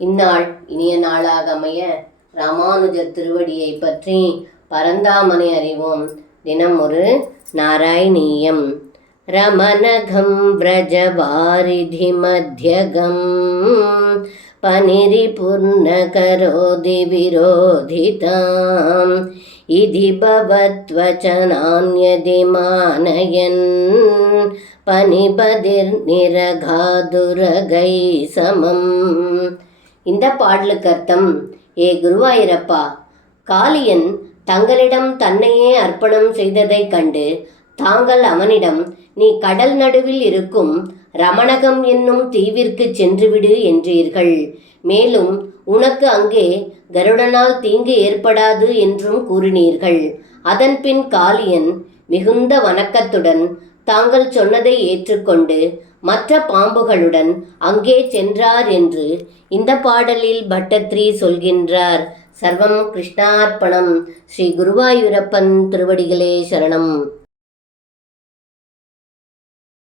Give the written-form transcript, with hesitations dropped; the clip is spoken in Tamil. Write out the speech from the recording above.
இந்நாள் இனிய நாளாக அமைய ராமானுஜர் திருவடியை பற்றி பரந்தாமனை அறிவோம். தினம் ஒரு நாராயணீயம். ரமணகம் व्रजवारिधि मध्यगं पनिरिपूर्णकरोति विरोधिताम् इति भवद्वचनान्यदि मानयन् பனிபதிர்நிரகாதுரகை சமம். இந்த பாடலுக்கு அர்த்தம்: ஏ குருவாயூரப்பா, காளியன் தங்களிடம் தன்னையே அர்ப்பணம் செய்ததைக் கண்டு தாங்கள் அவனிடம், நீ கடல் நடுவில் இருக்கும் ரமணகம் என்னும் தீவிற்கு சென்றுவிடு என்றீர்கள். மேலும் உனக்கு அங்கே கருடனால் தீங்கு ஏற்படாது என்றும் கூறினீர்கள். அதன்பின் காளியன் மிகுந்த வணக்கத்துடன் தாங்கள் சொன்னதை ஏற்றுக்கொண்டு மற்ற பாம்புகளுடன் அங்கே சென்றார் என்று இந்த பாடலில் பட்டத்ரி சொல்கின்றார். சர்வம் கிருஷ்ணார்ப்பணம். ஸ்ரீ குருவாயூரப்பன் திருவடிகளே சரணம்.